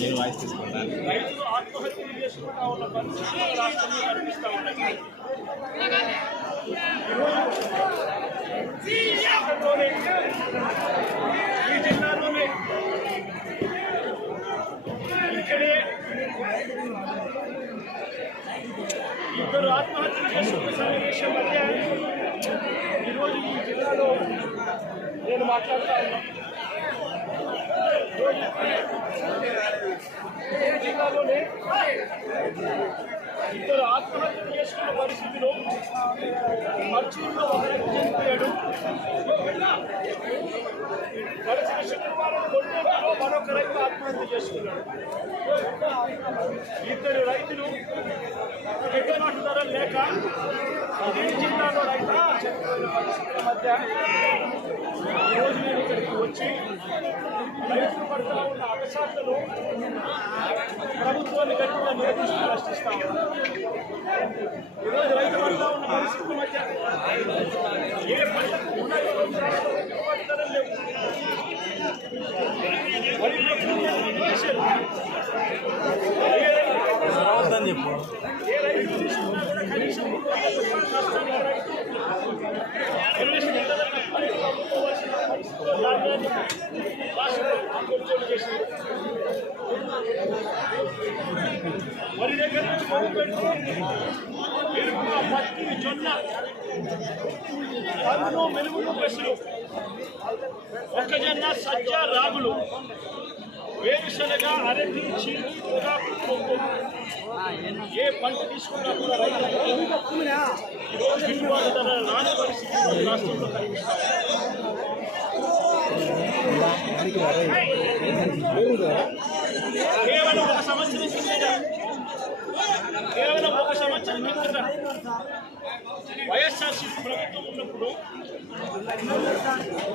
నేను వాయిస్ తీసుకుంటాను. రైతులు ఆత్మహత్యలు చేసుకుంటా ఉన్న పరిస్థితులు రాష్ట్రంలో కనిపిస్తూ ఉన్నాయి. ఈ జిల్లాలోనే ఇక్కడే ఇద్దరు ఆత్మహత్యలు చేసుకున్న సన్నివేశం మధ్య ఈరోజు ఈ జిల్లాలో నేను మాట్లాడుతూ ఉన్నాను. జిల్లాలోనే ఇద్దరు ఆత్మహత్యలు చేసుకున్న పరిస్థితిలో మర్చూరులో ఒకరికి చనిపోయాడు. గడిచిన శుక్రవారం కొట్టూరులో మరొక రైతు ఆత్మహత్య చేసుకున్నాడు. ఇద్దరు రైతులు గిట్టుబాటు ధరలు లేక ఇదే జిల్లాలో రైతులు చనిపోయిన పరిస్థితుల మధ్య ఈరోజు నేను ఇక్కడికి వచ్చి రైతులు పడుతూ ఉన్న అవకాశాలను ప్రభుత్వాన్ని గట్టిగా నిలదీసి ప్రశ్నిస్తా ఉన్నాను. ఈరోజు రైతు పడుతూ ఉన్న పరిస్థితుల మధ్య ఏ పంటకు గిట్టుబాటు ధరలు లేవు. ఏ రైతు తీసుకున్నా కూడా కనీసం వరి దగ్గర నుంచి మెరుగుగా పత్తి, జొన్న, కందులు, మెలుగులు, పెసలు, మొక్కజొన్న, సజ్జ, రాగులు, వేరుశనగ, అరటి, చీని, పొగాకు, కొబ్బరి ఏ పంట తీసుకున్నా కూడా రైతులకు ఈరోజు గిట్టుబాటు ధర రాని పరిస్థితి రాష్ట్రంలో కనిపిస్తాయి. కేవలం ఒక సంవత్సరం కిందట వైఎస్ఆర్సీపీ ప్రభుత్వం ఉన్నప్పుడు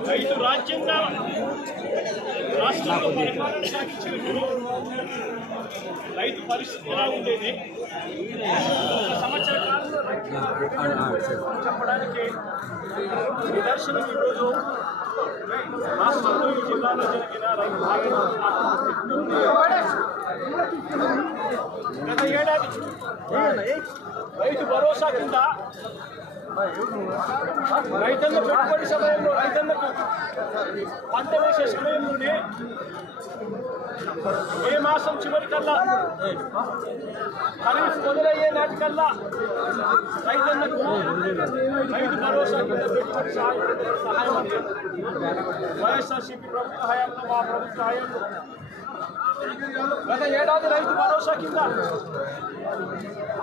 రైతు రాజ్యంగా రాష్ట్రంలో పరిపాలన సాగించినప్పుడు రైతు పరిస్థితి ఎలా ఉండేది, ఒక సంవత్సర కాలంలో రైతు చెప్పడానికి నిదర్శనం ఈరోజు రాష్ట్రంలో ఈ జిల్లాలో జరిగిన రైతు గత ఏడాది రైతు భరోసా కింద రైతన్న పెట్టుబడి సమయంలో రైతన్నకు పంట వేసే సమయంలోనే ఏ మాసం చివరికల్లా ఖరీఫ్ మొదలయ్యే నాటికల్లా రైతన్నకు రైతు భరోసా కింద పెట్టుబడి సహాయం అందింది. వైఎస్ఆర్సీపీ ప్రభుత్వ హయాంలో, మా ప్రభుత్వ హయాంలో గత ఏడాది రైతు భరోసా కింద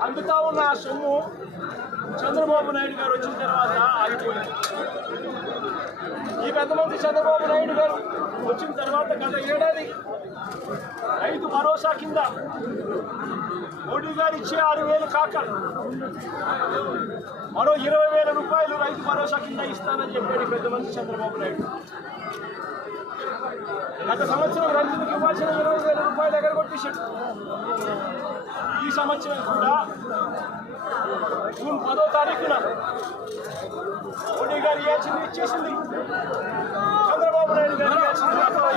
అందుతా ఉన్న ఆ సొమ్ము చంద్రబాబు నాయుడు గారు వచ్చిన తర్వాత ఆగిపోయింది. ఈ పెద్ద మంది చంద్రబాబు నాయుడు గారు వచ్చిన తర్వాత గత ఏడాది రైతు భరోసా కింద మోడీ గారు ఇచ్చే 6,000 కాక మరో 20,000 రూపాయలు రైతు భరోసా కింద ఇస్తానని చెప్పాడు పెద్ద మంది చంద్రబాబు నాయుడు. గత సంవత్సరం రైతులకు ఇవ్వాల్సిన 20,000 రూపాయలు ఎగరగొట్టేశాడు. ఈ సంవత్సరం కూడా జూన్ 10వ తారీఖున మోడీ గారు ఇవ్వాల్సింది ఇచ్చేసింది, చంద్రబాబు నాయుడు గారు ఇవ్వాల్సింది రాష్ట్రంలో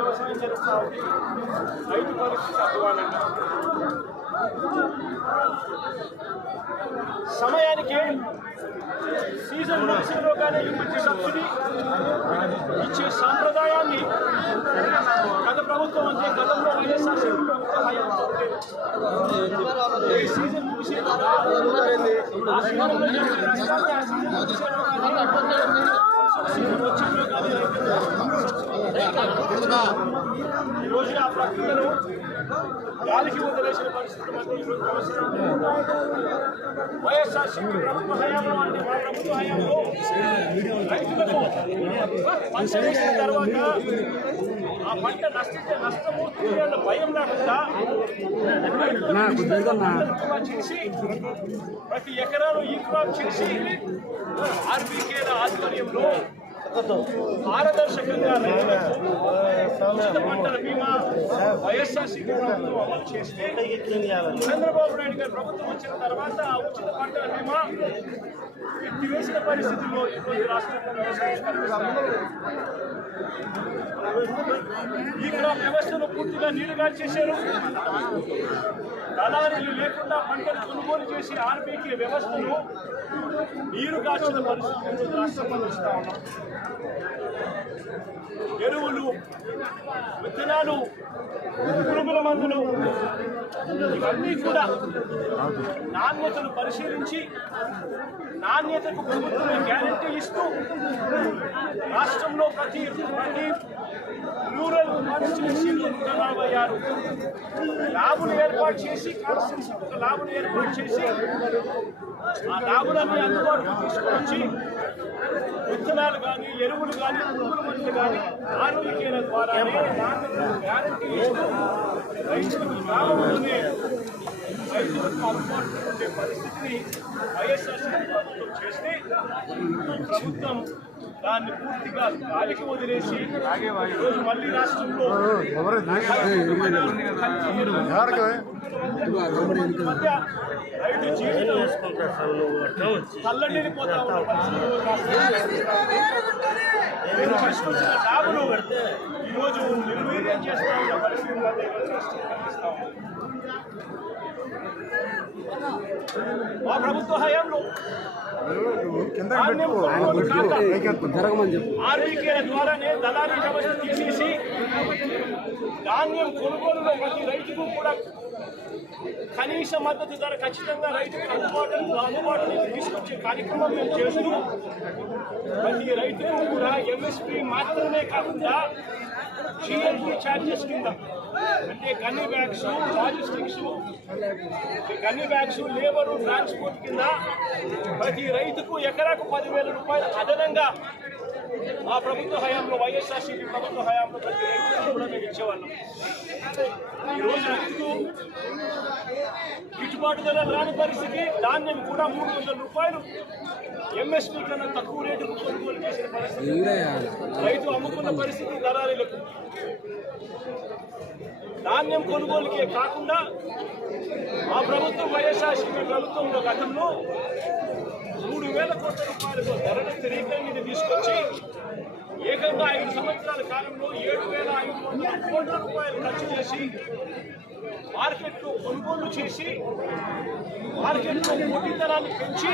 వ్యవసాయం జరుగుతూ ఉంది. రైతు పరిస్థితి అధ్వానంగా సమయానికి సీజన్ ముగిసిలోగానే ఇంటికి సబ్సిడీ ఇచ్చే సాంప్రదాయాన్ని గత ప్రభుత్వం అంటే గతంలో వైఎస్ఆర్సీపీ ప్రభుత్వ హయాంలో సీజన్ ముగిసేలోగా ఈరోజు ఆ ప్రక్రియను గాలికి వదిలేసిన పరిస్థితి మధ్య ఈరోజు వైఎస్ఆర్సీపీ ప్రభుత్వ హయాంలో అంటే మా ప్రభుత్వ హయాంలో రైతులకు పంట వేసిన తర్వాత ఆ పంట నష్టమవుతుంది అన్న భయం లేకుండా చేసి ప్రతి ఎకరాలు ఈ క్రాప్ చేసి ఆర్బీకేల ఆధ్వర్యంలో పారదర్శకంగా రైతులకు ఉచిత పంటల బీమా వైఎస్ఆర్సీపీ ప్రభుత్వం అమలు చేస్తే చంద్రబాబు నాయుడు గారి ప్రభుత్వం వచ్చిన తర్వాత ఆ ఉచిత పంటల బీమా ఎత్తివేసిన పరిస్థితుల్లో ఈరోజు రాష్ట్రంలో వ్యవసాయం ఈ క్రాప్ వ్యవస్థను పూర్తిగా నీరుగా చేశారు. దళారీలు లేకుండా పంటలు కొనుగోలు చేసి ఆర్బీకే వ్యవస్థను నీరు కాచిన పరిస్థితులు రాష్ట్రంలో చూస్తా ఉన్నాం. ఎరువులు, విత్తనాలు, పురుగుల మందులు ఇవన్నీ కూడా నాణ్యతను పరిశీలించి నాణ్యతకు ప్రభుత్వమే గ్యారెంటీ ఇస్తూ రాష్ట్రంలో ప్రతి రూరల్ కాన్స్టిట్యున్సీలో 146 ల్యాబులు ఏర్పాటు చేసి కాన్స్టిట్యున్సీ ల్యాబులు ఏర్పాటు చేసి ఆ ల్యాబులన్నీ అందుబాటులో తీసుకొచ్చి విత్తనాలు కానీ ఎరువులు కానీ పురుగుల మందులు కానీ ఆరోగ్యకేల ద్వారానే నాణ్యతను గ్యారెంటీ ఇస్తూ రైతులకు గ్రామంలోనే రైతులకు అందుబాటులో ఉండే పరిస్థితిని వైఎస్ఆర్సీపీ ప్రభుత్వం చేస్తే ప్రభుత్వం దాన్ని పూర్తిగా గాలికి వదిలేసి ఈరోజు మళ్ళీ రాష్ట్రంలో మధ్య రైతు జీవితం తల్లడిల్లిపోతా ఉన్న పరిస్థితులు తీసుకొచ్చిన ల్యాబులు ఈరోజు నిర్వీర్యం చేస్తా ఉన్న పరిస్థితులు మా ప్రభుత్వ హయాంలో ఆర్బీకేల ద్వారానే దళారీ వ్యవస్థ తీసేసి ధాన్యం కొనుగోలులో ప్రతి రైతుకు కూడా కనీస మద్దతు ధర ఖచ్చితంగా రైతుకు అందుబాటులో తీసుకొచ్చే కార్యక్రమం మేము చేస్తూ ప్రతి రైతుకు కూడా ఎంఎస్పీ మాత్రమే కాకుండా జిఎస్టీ ఛార్జెస్ కింద అంటే gunny bags, logistics, gunny bags, labour, transport కింద ప్రతి రైతుకు ఎకరాకు 10,000 రూపాయలు అదనంగా మా ప్రభుత్వ హయాంలో వైఎస్ఆర్సీపీ ప్రభుత్వ హయాంలో ప్రతి రైతుకు కూడా మేము ఇచ్చేవాళ్ళం. ఈరోజు రైతుకు గిట్టుబాటు ధర రాని పరిస్థితి, ధాన్యం కూడా 300 రూపాయలు ఎంఎస్పీ కన్నా తక్కువ రేటుకు కొనుగోలు చేసిన పరిస్థితి, రైతు అమ్ముకున్న పరిస్థితి దళారీలకు. ధాన్యం కొనుగోలుకే కాకుండా మా ప్రభుత్వం వైఎస్ఆర్సీపీ ప్రభుత్వంలో గతంలో 3,000 కోట్ల రూపాయలతో ధరను స్థిరీకరణ తీసుకొచ్చి ఏకంగా 5 సంవత్సరాల కాలంలో 7,500 కోట్ల రూపాయలు ఖర్చు చేసి మార్కెట్లో కొనుగోలు చేసి మార్కెట్లో పోటీతనాన్ని పెంచి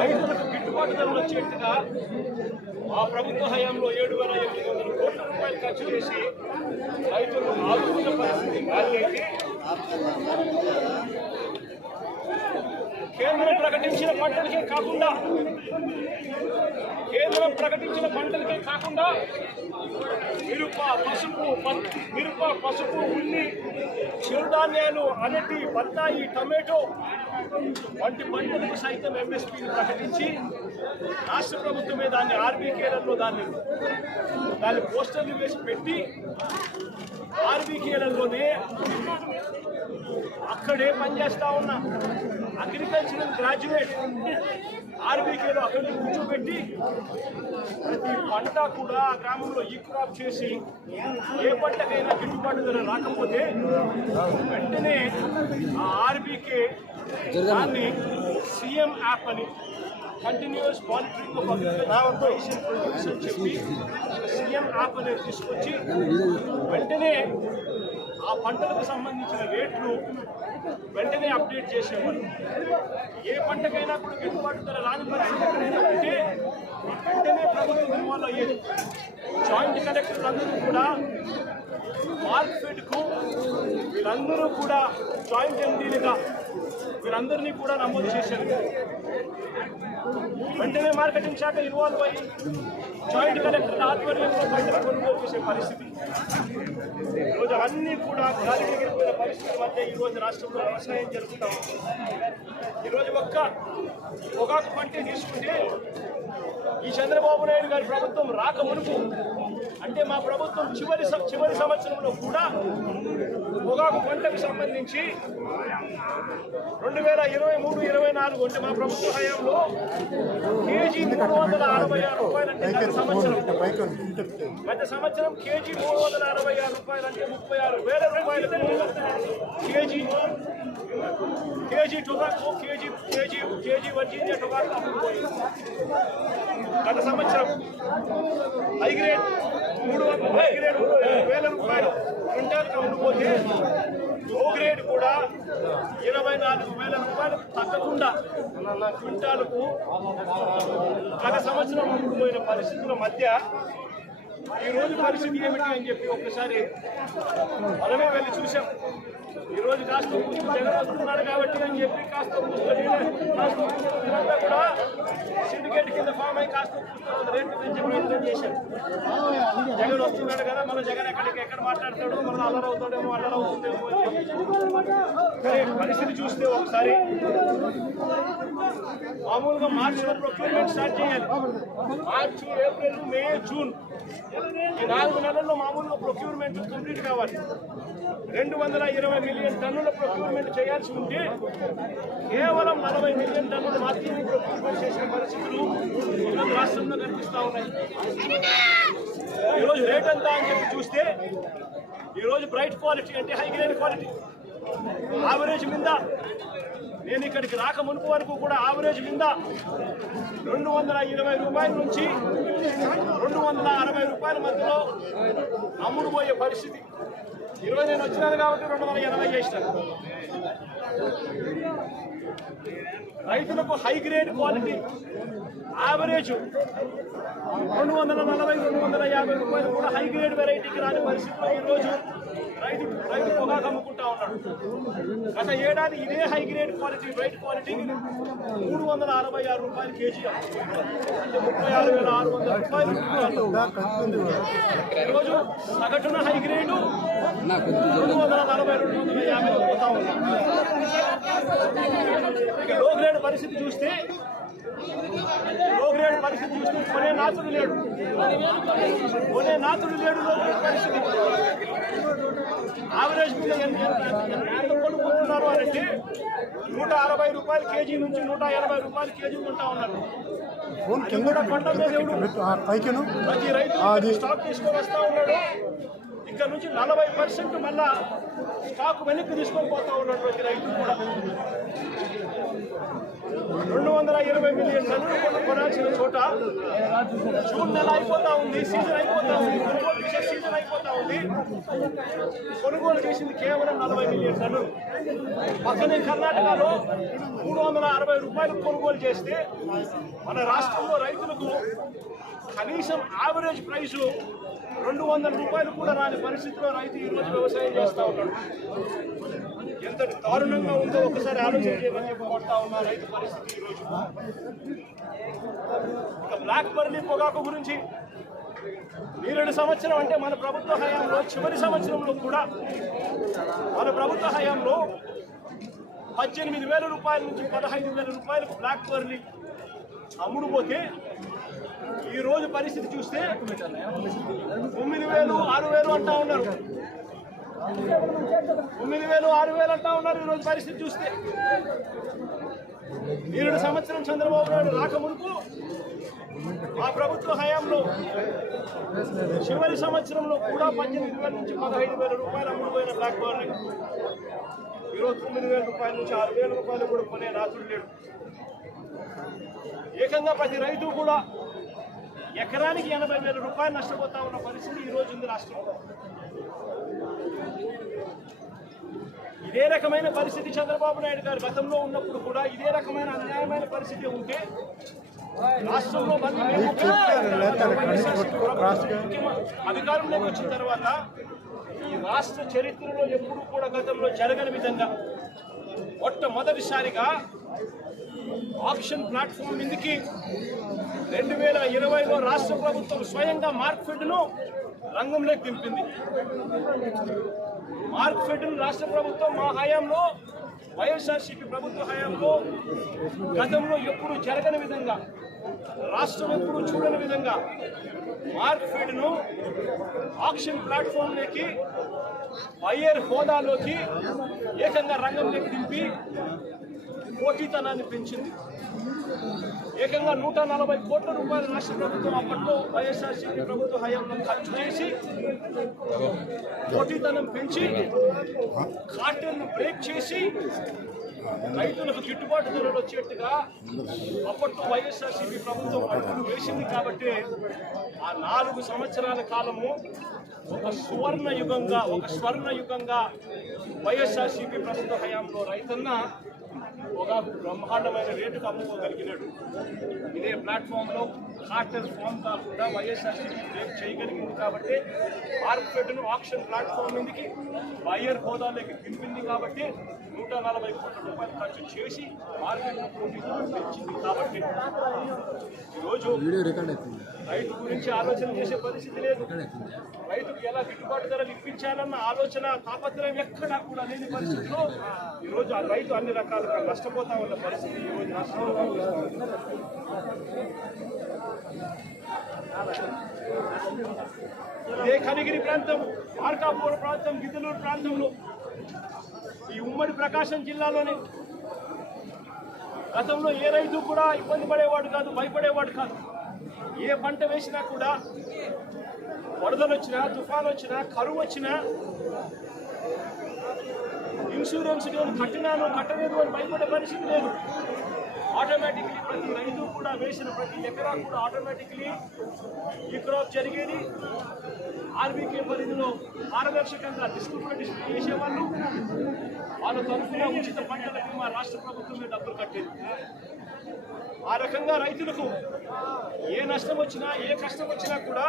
రైతులకు గిట్టుబాటు ధరలు వచ్చేట్టుగా ఆ ప్రభుత్వ హయాంలో 7,800 కోట్ల రూపాయలు ఖర్చు చేసి రైతులను ఆదుకున్న పరిస్థితి గాలికి కేంద్రం ప్రకటించిన పంటలకే కాకుండా మిరప, పసుపు, ఉల్లి, చిరుధాన్యాలు, అరటి, బత్తాయి, టమాటో వంటి పంటలకు సైతం ఎంఎస్పీని ప్రకటించి రాష్ట్ర ప్రభుత్వమే దాన్ని ఆర్బీకేలలో దాన్ని పోస్టర్లు వేసి పెట్టి ఆర్బీకేలలోనే అక్కడే పనిచేస్తా ఉన్న అగ్రికల్చరల్ గ్రాడ్యుయేట్ ఆర్బీకేలో అక్కడ కూర్చోబెట్టి ప్రతి పంట కూడా ఆ గ్రామంలో ఈ క్రాప్ చేసి ఏ పంటకైనా గిట్టుబాటు ధర రాకపోతే వెంటనే ఆ ఆర్బీకే దాన్ని సీఎం యాప్ అని continuous monitoring of agriculture produce అని చెప్పి సీఎం యాప్ అనేది తీసుకొచ్చి వెంటనే ఆ పంటలకు సంబంధించిన రేట్లు వెంటనే అప్డేట్ చేసేవాళ్ళు. ఏ పంటకైనా కూడా గిట్టుబాటు ధర రాని పరిస్థితి ఎక్కడైనా ఉంటే వెంటనే ప్రభుత్వం ఇన్వాల్వ్ అయ్యేది. జాయింట్ కలెక్టర్లు అందరూ కూడా మార్కెట్కు వీళ్ళందరూ కూడా జాయింట్ ఎండీలుగా వీళ్ళందరినీ కూడా నమోదు చేశారు. వెంటనే మార్కెటింగ్ శాఖ ఇన్వాల్వ్ అయ్యి జాయింట్ కలెక్టర్ ఆధ్వర్యంలో పంటలు కొనుగోలు చేసే పరిస్థితి. ఈరోజు అన్నీ కూడా గాలికి ఎగిరిపోయిన పరిస్థితుల మధ్య ఈరోజు రాష్ట్రంలో వ్యవసాయం జరుగుతాం. ఈరోజు పొగాకు పంట తీసుకుంటే ఈ చంద్రబాబు నాయుడు గారి ప్రభుత్వం రాక మునుపు అంటే మా ప్రభుత్వం చివరి సంవత్సరంలో కూడా పొగాకు పంటకు సంబంధించి 2023-24 అంటే మా ప్రభుత్వ హయాంలో కేజీ 366 రూపాయలు అంటే గత సంవత్సరం కేజీ 366 రూపాయలు అంటే 36,000 రూపాయలకు KG tobacco KG Virginia tobacco అమ్ముకుపోయింది. గత సంవత్సరం హైగ్రేడ్ 3,000 రూపాయలు క్వింటాల్కి అమ్ముకుపోతే లో గ్రేడ్ కూడా 24,000 రూపాయలు తగ్గకుండా క్వింటాలకు గత సంవత్సరం అమ్ముకుపోయిన పరిస్థితుల మధ్య ఈరోజు పరిస్థితి ఏమిటి అని చెప్పి ఒక్కసారి మనమే వెళ్ళి చూసాం. ఈరోజు కాస్త జగన్ వస్తున్నాడు కాబట్టి అని చెప్పి కాస్త కూడా సిండికేట్ కింద ఫామ్ అయి కాస్త రేట్లు పెంచే ప్రయత్నం చేశారు. జగన్ వస్తున్నాడు కదా, మన జగన్ ఎక్కడ మాట్లాడతాడో మనం అల్లరవుతాడేమో అల్లరవుతుందేమో అని చెప్పి పరిస్థితి చూస్తే ఒకసారి మామూలుగా మార్చిలో ప్రొక్యూర్మెంట్ స్టార్ట్ చేయాలి. మార్చి, ఏప్రిల్, మే, జూన్ ఈ 4 నెలల్లో మామూలుగా ప్రొక్యూర్మెంట్ కంప్లీట్ కావాలి. 220 మిలియన్ టన్నుల ప్రొక్యూర్మెంట్ చేయాల్సి ఉంటే కేవలం 40 మిలియన్ టన్నులు మాత్రమే ప్రొక్యూర్మెంట్ చేసిన పరిస్థితులు ఈరోజు రాష్ట్రంలో కనిపిస్తూ ఉన్నాయి. ఈరోజు రేట్ ఎంత అని చెప్పి చూస్తే ఈరోజు బ్రైట్ క్వాలిటీ అంటే హై గ్రేడ్ క్వాలిటీ యావరేజ్ మీద నేను ఇక్కడికి రాక మునుపు వరకు కూడా యావరేజ్ మీద 220 రూపాయల నుంచి 260 రూపాయల మధ్యలో అమ్ముడుపోయే పరిస్థితి. ఈరోజు నేను వచ్చినాను కాబట్టి 280 చేసినాను. రైతులకు హై గ్రేడ్ క్వాలిటీ యావరేజ్ 240-250 రూపాయలు కూడా హై గ్రేడ్ వెరైటీకి రాని పరిస్థితిలో ఈరోజు రైతు పొగాకు అమ్ముకుంటా ఉన్నాడు. గత ఏడాది ఇదే హై గ్రేడ్ క్వాలిటీ బ్రైట్ క్వాలిటీకి 366 రూపాయలు కేజీ అంటే 36,600 రూపాయలు. ఈరోజు సగటున హై గ్రేడు 240-250 పోతా ఉన్నాం. ఇక లో గ్రేడ్ పరిస్థితి చూస్తే కొనే నాతుడు లేడు లో గ్రేడ్ పరిస్థితి. యావరేజ్ మీద ఎంత కొనుక్కుంటున్నారు అంటే 160 రూపాయలు కేజీ నుంచి 180 రూపాయలు కేజీ కొంటా ఉన్నారు. ప్రతి రైతు స్టాక్ తీసుకొని వస్తా ఉన్నాడు. ఇక్కడ నుంచి 40% మళ్ళా స్టాక్ వెనక్కి తీసుకొని పోతా ఉన్నాడు ప్రతి రైతు కూడా. 220 మిలియన్ టన్నులు కొనాల్సిన చోట జూన్ నెల అయిపోతా ఉంది, సీజన్ అయిపోతా ఉంది, కొనుగోలు చేసే సీజన్ అయిపోతా ఉంది. కొనుగోలు చేసింది కేవలం 40 మిలియన్ టన్నులు. పక్కనే కర్ణాటకలో 360 రూపాయలు కొనుగోలు చేస్తే మన రాష్ట్రంలో రైతులకు కనీసం యావరేజ్ ప్రైసు 200 రూపాయలు కూడా రాని పరిస్థితిలో రైతు ఈరోజు వ్యవసాయం చేస్తూ ఉన్నాడు. ఎంతటి దారుణంగా ఉందో ఒకసారి ఆలోచన చేయమని చెప్పి కొడతా ఉన్నా రైతు పరిస్థితి ఈరోజు. ఇక బ్లాక్ బర్లీ పొగాకు గురించి 2 సంవత్సరం అంటే మన ప్రభుత్వ హయాంలో చివరి సంవత్సరంలో కూడా మన ప్రభుత్వ హయాంలో 18,000 రూపాయల నుంచి 15,000 రూపాయలకు బ్లాక్ బర్లీ అమ్ముడుపోతే ఈరోజు పరిస్థితి చూస్తే 9,000, 6,000 అంటా ఉన్నారు. 9,000, 6,000 అంటా ఉన్నారు ఈరోజు పరిస్థితి చూస్తే. 2 సంవత్సరం చంద్రబాబు నాయుడు రాక మునుపు ఆ ప్రభుత్వ హయాంలో చివరి సంవత్సరంలో కూడా 18,000 నుంచి 15,000 రూపాయలు అమ్ముడుపోయిన బ్లాక్ బర్లీ ఈరోజు 9,000 రూపాయల నుంచి 6,000 రూపాయలు కూడా కొనే రాత్రులు లేడు. ఏకంగా ప్రతి రైతు కూడా ఎకరానికి 80,000 రూపాయలు నష్టపోతా ఉన్న పరిస్థితి ఈరోజు ఉంది రాష్ట్రంలో. ఇదే రకమైన పరిస్థితి చంద్రబాబు నాయుడు గారు గతంలో ఉన్నప్పుడు కూడా ఇదే రకమైన అన్యాయమైన పరిస్థితి ఉంటే రాష్ట్రంలో అధికారంలోకి వచ్చిన తర్వాత ఈ రాష్ట్ర చరిత్రలో ఎప్పుడు కూడా గతంలో జరగని విధంగా మొట్టమొదటిసారిగా ఆప్షన్ ప్లాట్ఫామ్ మీదకి 2020లో రాష్ట్ర ప్రభుత్వం స్వయంగా మార్కెట్ను రంగంలోకి దింపింది. మార్కెట్ను రాష్ట్ర ప్రభుత్వం మా హయాంలో, వైఎస్ఆర్సీపీ ప్రభుత్వ హయాంలో గతంలో ఎప్పుడు జరగని విధంగా, రాష్ట్రం ఎప్పుడు చూడని విధంగా మార్కెట్ను ఆక్షన్ ప్లాట్ఫామ్లోకి, బయ్యర్ హోదాలోకి ఏకంగా రంగంలోకి దింపి పోటీతనాన్ని పెంచింది. ఏకంగా 140 కోట్ల రూపాయలు రాష్ట్ర ప్రభుత్వం అప్పట్లో వైఎస్ఆర్సీపీ ప్రభుత్వ హయాంలో ఖర్చు చేసి పోటీతనం పెంచి కార్టెల్ను బ్రేక్ చేసి రైతులకు గిట్టుబాటు ధరలు వచ్చేట్టుగా అప్పట్లో వైఎస్ఆర్సీపీ ప్రభుత్వం అడుగులు వేసింది. కాబట్టి ఆ 4 సంవత్సరాల కాలము ఒక స్వర్ణ యుగంగా వైఎస్ఆర్సీపీ ప్రభుత్వ హయాంలో రైతన్న ఒక బ్రహ్మాండమైన రేటుకు అమ్ముకోగలిగినాడు. ఇదే ప్లాట్ఫామ్లో కార్టెల్ ఫామ్ కాకుండా వైఎస్ఆర్సీపీ బ్రేక్ చేయగలిగింది. కాబట్టి మార్కెట్ను ఆక్షన్ ప్లాట్ఫామ్ మీదకి బయ్యర్ హోదాలోకి దింపింది. కాబట్టి 140 కోట్ల రూపాయలు ఖర్చు చేసి మార్కెట్ను పోటీతనం పెంచింది. కాబట్టి ఈరోజు రైతు గురించి ఆలోచన చేసే పరిస్థితి లేదు. రైతుకు ఎలా గిట్టుబాటు ధరలు ఇప్పించాలన్న ఆలోచన, తాపత్రయం ఎక్కడా కూడా లేని పరిస్థితిలో ఈరోజు ఆ రైతు అన్ని రకాలుగా నష్టపోతా ఉన్న పరిస్థితి ఈరోజు రాష్ట్రంలో. ఇదే కనిగిరి ప్రాంతం, మార్కాపూర్ ప్రాంతం, గిద్దలూరు ప్రాంతంలో, ఈ ఉమ్మడి ప్రకాశం జిల్లాలోనే గతంలో ఏ రైతు కూడా ఇబ్బంది పడేవాడు కాదు, భయపడేవాడు కాదు. ఏ పంట వేసినా కూడా వరదలు వచ్చినా, తుఫాను వచ్చినా, కరువు వచ్చినా, ఇన్సూరెన్స్ నేను కట్టినాను కట్టలేదు అని భయపడే పరిస్థితి లేదు. ఆటోమేటిక్లీ ప్రతి రైతు కూడా వేసిన ప్రతి ఎకరా కూడా ఆటోమేటిక్లీ ఈ క్రాప్ జరిగేది. ఆర్బీకే పరిధిలో పారదర్శకంగా డిస్ట్రిబ్యూట్ చేసేవాళ్ళు, వాళ్ళ తరఫున ఉచిత పంటల బీమా రాష్ట్ర ప్రభుత్వమే డబ్బులు కట్టేది. ఆ రకంగా రైతులకు ఏ నష్టం వచ్చినా, ఏ కష్టం వచ్చినా కూడా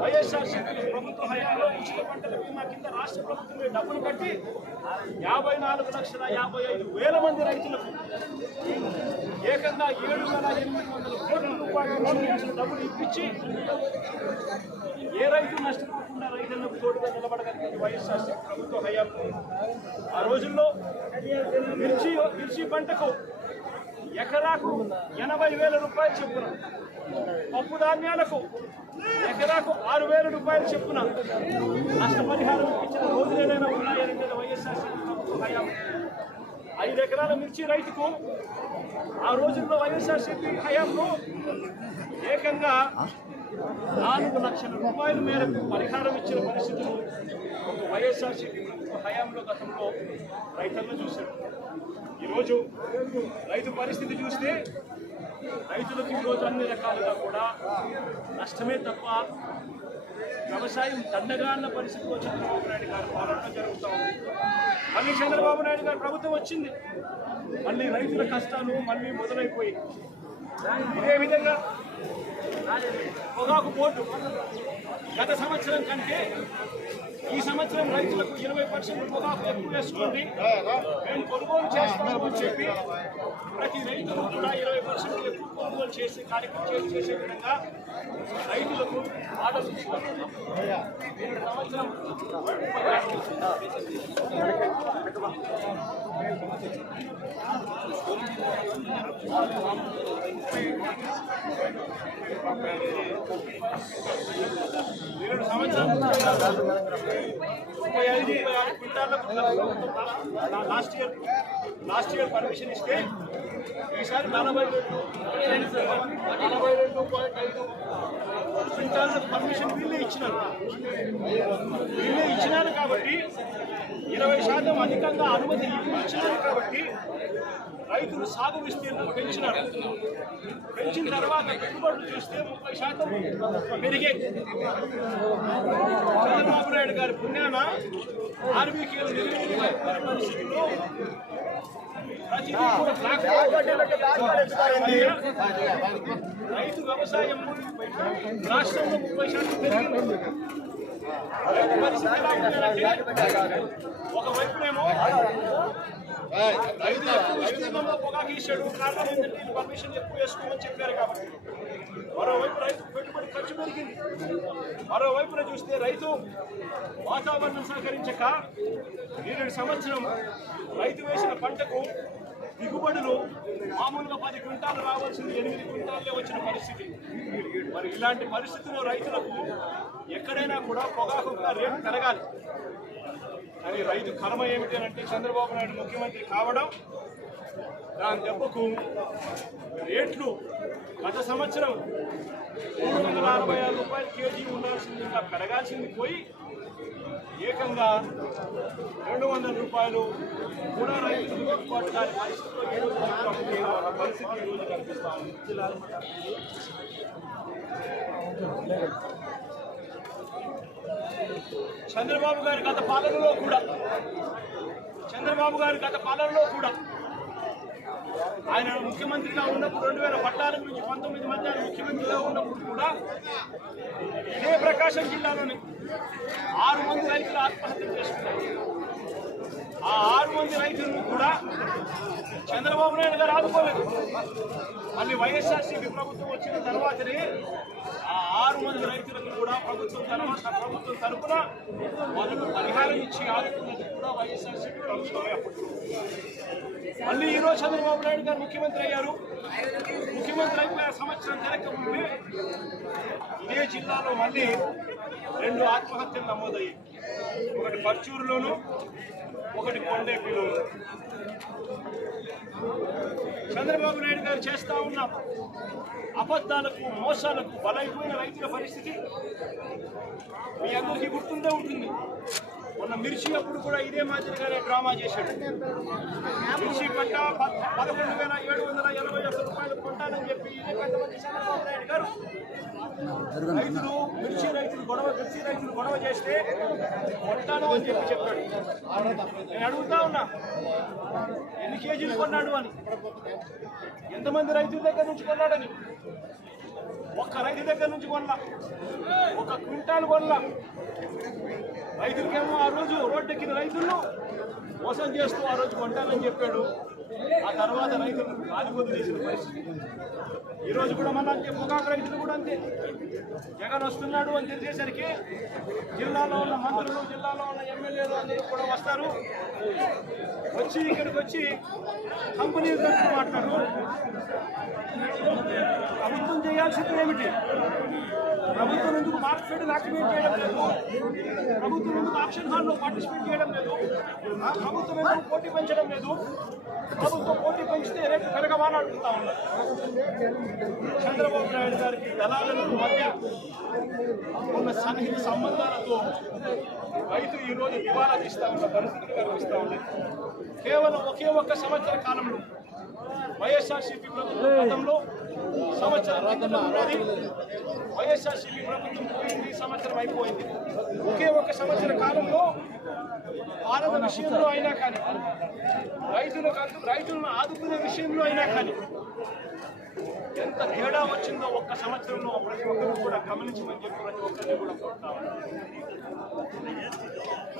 వైఎస్ఆర్సీపీ ప్రభుత్వ హయాంలో ఉచిత పంటల బీమా కింద రాష్ట్ర ప్రభుత్వమే డబ్బులు కట్టి 54,55,000 మంది రైతులకు ఏకంగా 7,800 కోట్ల రూపాయలు డబ్బులు ఇప్పించి ఏ రైతు నష్టపోకుండా రైతులకు తోడుగా నిలబడగలిగింది వైఎస్ఆర్సీపీ ప్రభుత్వ హయాంలో. ఆ రోజుల్లో మిర్చి పంటకు ఎకరాకు 80,000 రూపాయలు చెప్పున, పప్పు ధాన్యాలకు ఎకరాకు 6,000 రూపాయలు చెప్పున నష్టపరిహారం ఇచ్చిన రోజులు ఏదైనా ఉన్నాయంటే వైఎస్ఆర్సీపీ ప్రభుత్వ హయాం. 5 ఎకరాల మిర్చి రైతుకు ఆ రోజుల్లో వైఎస్ఆర్సీపీ హయాంలో ఏకంగా 4 లక్షల రూపాయల మేరకు పరిహారం ఇచ్చిన పరిస్థితులు వైఎస్ఆర్సీపీ ప్రభుత్వ హయాంలో గతంలో రైతులను చూశారు. ఈరోజు రైతు పరిస్థితి చూస్తే రైతులకు ఈరోజు అన్ని రకాలుగా కూడా నష్టమే తప్ప వ్యవసాయం దండగా అన్న పరిస్థితిలో చంద్రబాబు నాయుడు గారు పాలన జరుగుతూ ఉంది. మళ్ళీ చంద్రబాబు నాయుడు గారు ప్రభుత్వం వచ్చింది, మళ్ళీ రైతుల కష్టాలు మళ్ళీ మొదలైపోయి ఇదే విధంగా పొగాకు బోర్డు గత సంవత్సరం కంటే ఈ సంవత్సరం రైతులకు 20% పొగాకు ఎక్కువ వేసుకోండి, మేము కొనుగోలు చేస్తామని చెప్పి ప్రతి రైతులు కూడా 20% ఎక్కువ కొనుగోలు చేసే కార్యక్రమం చేసే విధంగా రైతులకు ఆర్డర్ తీసుకుంటున్నాం. సంవత్సరం 35 క్వింటాలకు లాస్ట్ ఇయర్ పర్మిషన్ ఇస్తే ఈసారి 42.5 క్వింటాలకు పర్మిషన్ వీళ్ళే ఇచ్చినారు. కాబట్టి 20% అధికంగా అనుమతి ఇచ్చినారు. కాబట్టి రైతులు సాగు విస్తీర్ణం పెంచిన తర్వాత పెట్టుబడులు చూస్తే 30% పెరిగే. చంద్రబాబు నాయుడు గారి పుణ్యాన ఆర్బీకేలు పరిస్థితుల్లో రైతు వ్యవసాయం రాష్ట్రంలో 30% పెరిగింది. పరిస్థితి ఎలా ఉందంటే ఒకవైపునేమో రైతులలో పొగాకు ఇచ్చాడు, కారణం ఏంటంటే పర్మిషన్ ఎక్కువ వేసుకోమని చెప్పారు. కాబట్టి మరోవైపు రైతు పెట్టుబడి ఖర్చు పెరిగింది. మరోవైపున చూస్తే రైతు వాతావరణం సహకరించక 7 సంవత్సరం రైతు వేసిన పంటకు దిగుబడులు మామూలుగా 10 క్వింటాలు రావాల్సింది 8 క్వింటాలే వచ్చిన పరిస్థితి. మరి ఇలాంటి పరిస్థితుల్లో రైతులకు ఎక్కడైనా కూడా పొగాకు రేటు పెరగాలి. కానీ రైతు కర్మ ఏమిటి అంటే చంద్రబాబు నాయుడు ముఖ్యమంత్రి కావడం, దాని దెబ్బకు రేట్లు గత సంవత్సరం 366 రూపాయలు కేజీ ఉండాల్సింది ఇంకా పెరగాల్సింది పోయి ఏకంగా 200 రూపాయలు కూడా రైతులు గిట్టుబాటు కాని పరిస్థితిలో పరిస్థితి ఈరోజు కనిపిస్తా ఉంది. చంద్రబాబు గారి గత పాలనలో కూడా ఆయన ముఖ్యమంత్రిగా ఉన్నప్పుడు 2014 నుంచి 19 మధ్య ముఖ్యమంత్రిగా ఉన్నప్పుడు కూడా ఇదే ప్రకాశం జిల్లాలోని 6 మంది రైతులు ఆత్మహత్య చేసుకున్నారు. ఆ 6 మంది రైతులను కూడా చంద్రబాబు నాయుడు గారు ఆదుకోలేదు. మళ్ళీ వైఎస్ఆర్సీపీ ప్రభుత్వం వచ్చిన తర్వాతనే ఆ 6 మంది రైతులకు కూడా ప్రభుత్వం తరఫున వాళ్ళకు పరిహారం ఇచ్చి ఆదుకున్నది కూడా వైఎస్ఆర్సీపీ ప్రభుత్వమే. అప్పుడు మళ్ళీ ఈరోజు చంద్రబాబు నాయుడు గారు ముఖ్యమంత్రి అయ్యారు. ముఖ్యమంత్రి అయిపోయిన సంవత్సరం జరగకముందే ఇదే జిల్లాలో మళ్ళీ 2 ఆత్మహత్యలు నమోదయ్యాయి. ఒకటి పర్చూరులోను, ఒకటి కొండేపిలోను. చంద్రబాబు నాయుడు గారు చేస్తా ఉన్న అబద్ధాలకు, మోసాలకు బలైపోయిన రైతుల పరిస్థితి మీ అందరికీ గుర్తుండే ఉంటుంది. మొన్న మిర్చి అప్పుడు కూడా ఇదే మాదిరిగానే డ్రామా చేశాడు. మిర్చి పంట 11,781 రూపాయలు కొంటానని చెప్పి ఇదే కొంతమంది చంద్రబాబు నాయుడు గారు మిర్చి రైతులు గొడవ చేస్తే కొంటాను అని చెప్పాడు. నేను అడుగుతా ఉన్నా, ఎన్ని కేజీలు కొన్నాడు అని, ఎంతమంది రైతుల దగ్గర నుంచి కొన్నాడని. ఒక్క రైతు దగ్గర నుంచి కొనలా, 1 క్వింటాలు కొనలా. రైతులకేమో ఆ రోజు రోడ్డెక్కిన రైతులను మోసం చేస్తూ ఆ రోజు కొంటానని చెప్పాడు. ఆ తర్వాత రైతులు ఆదిపోతు చేసిన పరిస్థితి. ఈరోజు కూడా మన అంతే, పొగాకు రైతులు కూడా అంతే. జగన్ వస్తున్నాడు అని తెలిసేసరికి జిల్లాలో ఉన్న మంత్రులు, జిల్లాలో ఉన్న ఎమ్మెల్యేలు అందరూ కూడా వస్తారు. వచ్చి ఇక్కడికి వచ్చి కంపెనీల తరఫున మాట్లాడు. ప్రభుత్వం చేయాల్సింది ఏమిటి? ప్రభుత్వం ఎందుకు మార్కెట్ యాక్టివేట్ చేయడం లేదు? ప్రభుత్వం ఎందుకు ఆప్షన్ హాల్లో పార్టిసిపేట్ చేయడం లేదు? ప్రభుత్వం ఎందుకు పోటీ పెంచడం లేదు? ప్రభుత్వం పోటీ పెంచితే రేటు పెరగమని అడుగుతా ఉన్నారు. చంద్రబాబు నాయుడు గారికి దళాలకు మధ్య ఉన్న సన్నిహిత సంబంధాలతో రైతు ఈరోజు దివాలా తీస్తా ఉన్న పరిస్థితులు కనిపిస్తూ ఉన్నాయి. కేవలం ఒకే ఒక్క సంవత్సర కాలంలో వైఎస్ఆర్సీపీ ప్రభుత్వం గతంలో సంవత్సరం కిందట ఉన్నది, వైఎస్ఆర్సీపీ ప్రభుత్వం పోయింది, సంవత్సరం అయిపోయింది. ఒకే ఒక్క సంవత్సర కాలంలో పాలన విషయంలో అయినా కానీ, రైతులను ఆదుకునే విషయంలో అయినా కానీ ఎంత తేడా వచ్చిందో ఒక్క సంవత్సరంలో ప్రతి ఒక్కరు కూడా గమనించమని చెప్పి ప్రతి ఒక్కరిని కూడా కోరుతా ఉన్నా.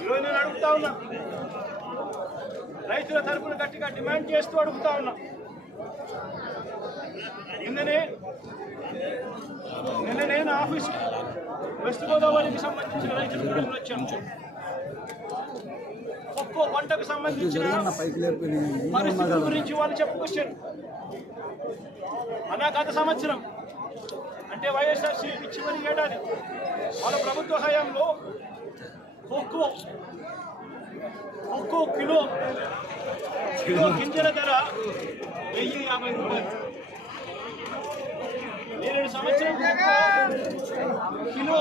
ఈరోజు నేను అడుగుతా ఉన్నా, రైతుల తరఫున గట్టిగా డిమాండ్ చేస్తూ అడుగుతా ఉన్నా. నిన్ననే నా ఆఫీసు వెస్ట్ గోదావరికి సంబంధించిన రైతులు కూడా వచ్చాము. ఒక్కో పంటకు సంబంధించిన పరిస్థితుల గురించి వాళ్ళు చెప్పుకొచ్చారు. మన గత సంవత్సరం అంటే వైఎస్ఆర్సీపీ చివరి ఏడాది మన ప్రభుత్వ హయాంలో ఒక్కో కిలో గింజల ధర 1050 రూపాయలు. 7 సంవత్సరం కిలో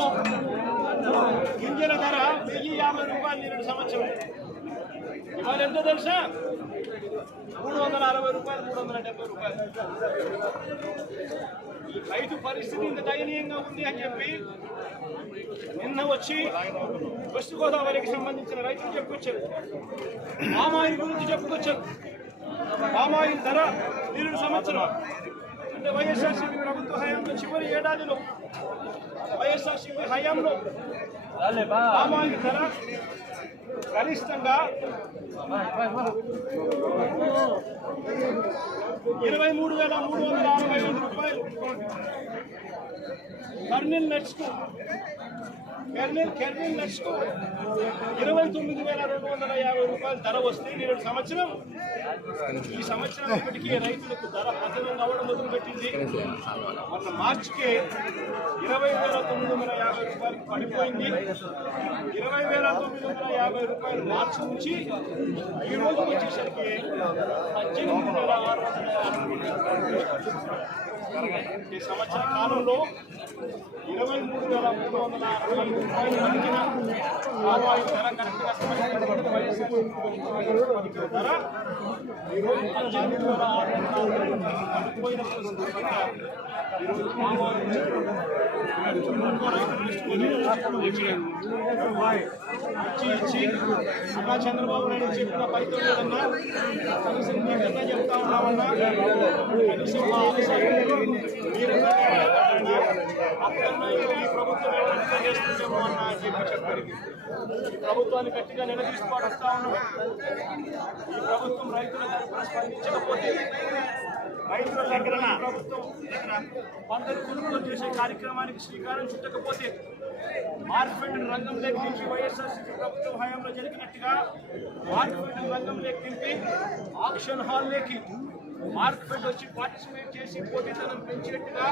గింజల ధర 1050 రూపాయలు. 7 సంవత్సరం ఇవాళ ఎంతో తెలుసా? 360 రూపాయలు, 370 రూపాయలు. రైతు పరిస్థితి ఇంత దయనీయంగా ఉంది అని చెప్పి నిన్న వచ్చి వెస్ట్ గోదావరికి సంబంధించిన రైతులు చెప్పుకొచ్చారు. పామాయిల్ గురించి చెప్పుకొచ్చారు. పామాయిల్ ధర 7 సంవత్సరం అంటే వైఎస్ఆర్సీపీ ప్రభుత్వ హయాంలో చివరి ఏడాదిలో వైఎస్ఆర్సీపీ హయాంలో పామాయిల్ ధర గరిష్టంగా 23,365 రూపాయలు. కెర్నిల్ నట్స్కు 29,250 రూపాయలు ధర వస్తే నేడు సంవత్సరం ఈ సంవత్సరం ఇప్పటికీ రైతులకు ధర పతనం అవ్వడం మొదలుపెట్టింది. మొన్న మార్చికే 20,950 రూపాయలు పడిపోయింది. 20,950 రూపాయలు మార్చి నుంచి ఈ రోజు వచ్చేసరికి 18,650. ఈ సంవత్సర కాలంలో 23,365 రూపాయలు పలికిన ఆదాయం ధర కరెక్ట్గా ధర ఈరోజు 18,650 పడిపోయిన ఈరోజు అన్నా చంద్రబాబు నాయుడు చెప్పిన ఫలితం లేదన్నా, కనీసం నీకన్నా చెప్తా ఉన్నామన్నా, కనీసం మా అక్కడన్నా ఈ ప్రభుత్వం ఏమైనా చేస్తుందేమో అన్న అని చెప్పారు. ఈ ప్రభుత్వాన్ని గట్టిగా నిలదీసి పడుతూ ఉన్నాం. ఈ ప్రభుత్వం రైతుల తరపున స్పందించకపోతే, రైతుల తరపున ప్రభుత్వం పంటలు కొనుగోలు చేసే కార్యక్రమానికి శ్రీకారం చుట్టకపోతే, మార్కెట్ రంగంలోకి దింపి వైఎస్ఆర్సీపీ ప్రభుత్వం హయాంలో జరిగినట్టుగా మార్కెట్ రంగంలోకి దింపి ఆక్షన్ హాల్లోకి మార్కెట్ వచ్చి పార్టిసిపేట్ చేసి పోటీతనం పెంచేట్టుగా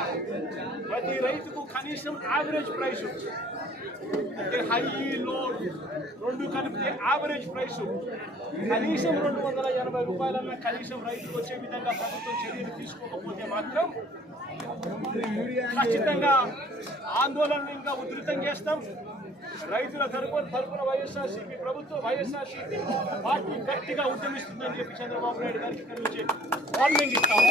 ప్రతి రైతుకు కనీసం యావరేజ్ ప్రైస్ అంటే హై లో రెండు కలిపితే యావరేజ్ ప్రైస్ కనీసం 280 రూపాయలన్నా కనీసం రైతుకు వచ్చే విధంగా ప్రభుత్వం చర్యలు తీసుకోకపోతే మాత్రం ఖచ్చితంగా ఆందోళనలు ఇంకా ఉధృతం చేస్తాం. రైతుల తరపున వైఎస్ఆర్సీపీ ప్రభుత్వం, వైఎస్ఆర్సీపీ పార్టీ గట్టిగా ఉద్యమిస్తుందని చెప్పి చంద్రబాబు నాయుడు గారికి ఇక్కడ నుంచి వార్నింగ్ ఇస్తాం.